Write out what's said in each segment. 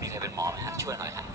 มีใครเป็นหมอไหมฮะช่วยหน่อยครับ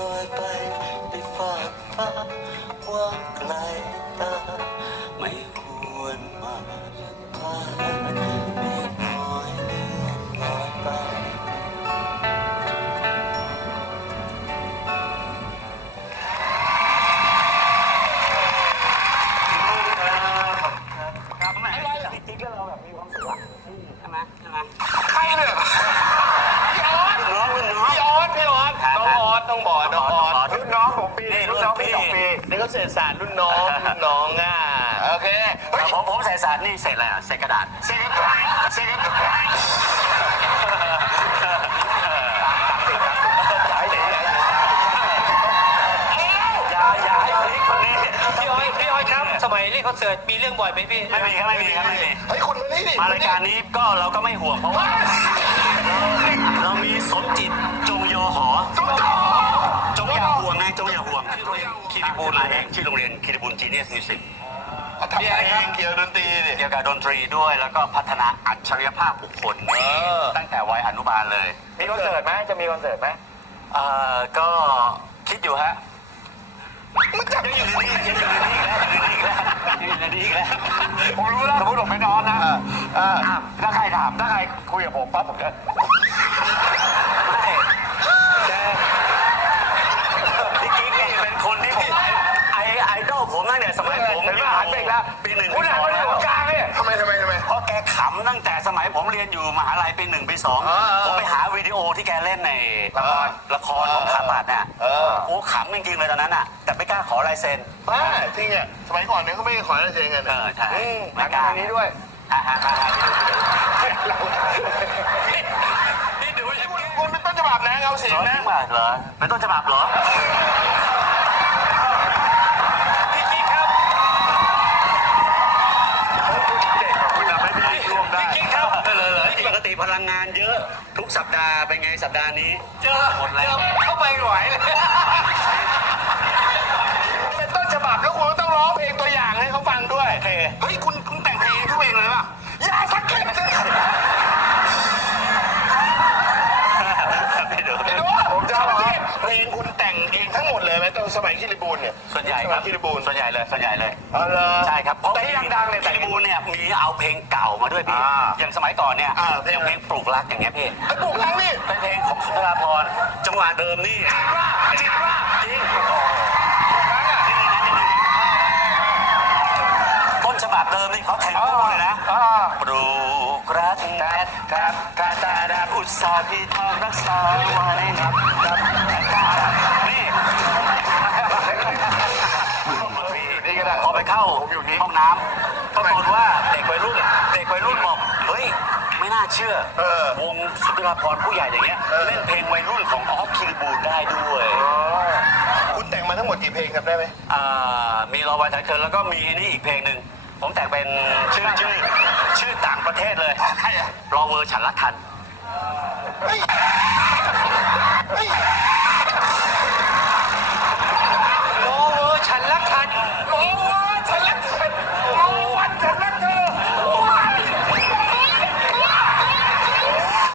ลอยไปไปฝากฟ้าว่างไกลตา ไม่ควรมาผ่า องออสน้องบอสน้องออสน้องออสรุ่นน้องผมปีนี่รุ่นน้องรุ่นพี่พี่สองปีนี่ก็เศรษฐศาสตร์รุ่นน้องรุ่นน้องอะโอเคเฮ้ยผมผมใส่สารนี่เสร็จอะไรอะเสร็จกระดาษเซกันเซกันย้ายไหนย้ายไหนยายยายเฮ้ยคนนี้พี่อ้อยพี่อ้อยครับสมัยเล่นคอนเสิร์ตมีเรื่องบ่อยไหมพี่ไม่มีครับไม่มีครับไม่มีเฮ้ยคุณมานี่ดิมารายการนี้ก็เราก็ไม่ห่วงเพราะว่าเราเรามีสมจิตจงโยหอ จงอย่าห่วงไงจงอย่าห่วงชื่อโรงเรียนคิริ บูลมาเองชื่อโรงเรียนคิริบูลจีเนียสมิวสิกทำอะไรครับเกี่ยวดนตรีดิเกี่ยวกับดนตรีด้วยแล้วก็พัฒนาอัจฉริยภาพบุคคลอตั้งแต่วัยอนุบาลเลย มีคอนเสิร์ตไหมจะมีคอนเสิร์ตไหมเอ่อก็คิดอยู่ฮะมึงจับยังอยู่ในนี้ยังอยู่ในนี้อีกแล้วยังอยู่ในนี้อีกแล้วยังอยู่ในนี้อีกแล้วผมรู้แล้วสมมติผมเป็นออสนะเออถ้าใครถามถ้าใครคุยกับผมปั๊บผมจะ ไม่แกพี่กิ๊กนี่เป็นคนที่ผมไอไอดอลผมนั่นเนี่ยสมัยผม เห็นไหมหันไปอีกแล้ว ปีหนึ่ง คุณ ปี หั ส น อง ไปอยู่ แล้ว กลางเนี่ยทำไมทำไมทำไม เพราะแกขำ ตั้งแต่สมัยผมเรียนอยู่มหาลัยปีหนึ่งปีสองเออเออผมไปหาวิดีโอที่แกเล่นในละครละครของขาปัดเนี่ยเออ โอ้ขำจริงๆเลยตอนนั้นอะ แต่ไม่กล้าขอลายเซ็น บ้าจริงอะสมัยก่อนเนี่ยเขาไม่ขอให้เซ็นกันเออใช่อืมไม่ไม่กกล้าล้านี้ด้วยฮ่าฮ่าฮ่าฮ่านี่เดี๋ยวคุณคุณเป็นต้นฉบับนะเอาเสียงร้อยนะจริงป่ะเหรอเป็นต้นฉบับเหรอ พี่กิ๊กครับ เด็กกับคุณทำให้พี่ร่วมได้ พี่กิ๊กครับ เออเลยเลยปกติพลังงานเยอะ ทุกสัปดาห์เป็นไงสัปดาห์นี้ เจอหมดแล้วเข้าไปไหวเลย สมัยคิริบูลเนี่ยส่วนใหญ่สคมัรัยบคิริบูลส่วนใหญ่เลยส่วนใหญ่เลยอ๋อเหรอใช่ครับแต่ที่ดังๆเนี่ยคิริบูลเนี่ยมีเอาเพลงเก่ามาด้วยพี่อ่าอย่างสมัยก่อนเนี่ยอ่าเพลง อย่างเพลงปลูกรักอย่างเงี้ยพี่ไอ้ปลูกครั้งนี่เป็นเพลงของสุนทราภรณ์จังหวะเดิมนี่ว่าจิตว่าจริงต้นฉบับเดิมนี่เขาแทงคู่เลยนะ อ่าปลูกรักแทดแทดแทดแทดแทดอุตสาห์พิทักษ์รักษาไว้ครับครับนี่นี่ ก็ได้พอไปเข้าผมอยู่นี่ห้องน้ำปรากฏว่าเด็กวัยรุ่นเด็กวัยรุ่นบอกเฮ้ยไม่น่าเชื่อเออวงสุนทรภรณ์ผู้ใหญ่อย่างเงี้ยเออ เล่นเพลงวัยรุ่นของออฟคิริบูลได้ด้วยอ๋อคุณแต่งมาทั้งหมดกี่เพลงครับได้ไหมอ่ามีรอวันจากเธอแล้วก็มีนี่อีกเพลงหนึ่งผมแต่งเป็นชื่อชื่อชื่อต่างประเทศเลยใครอะรอเวอร์ฉันรักทัน เฮ้ยเฮ้ย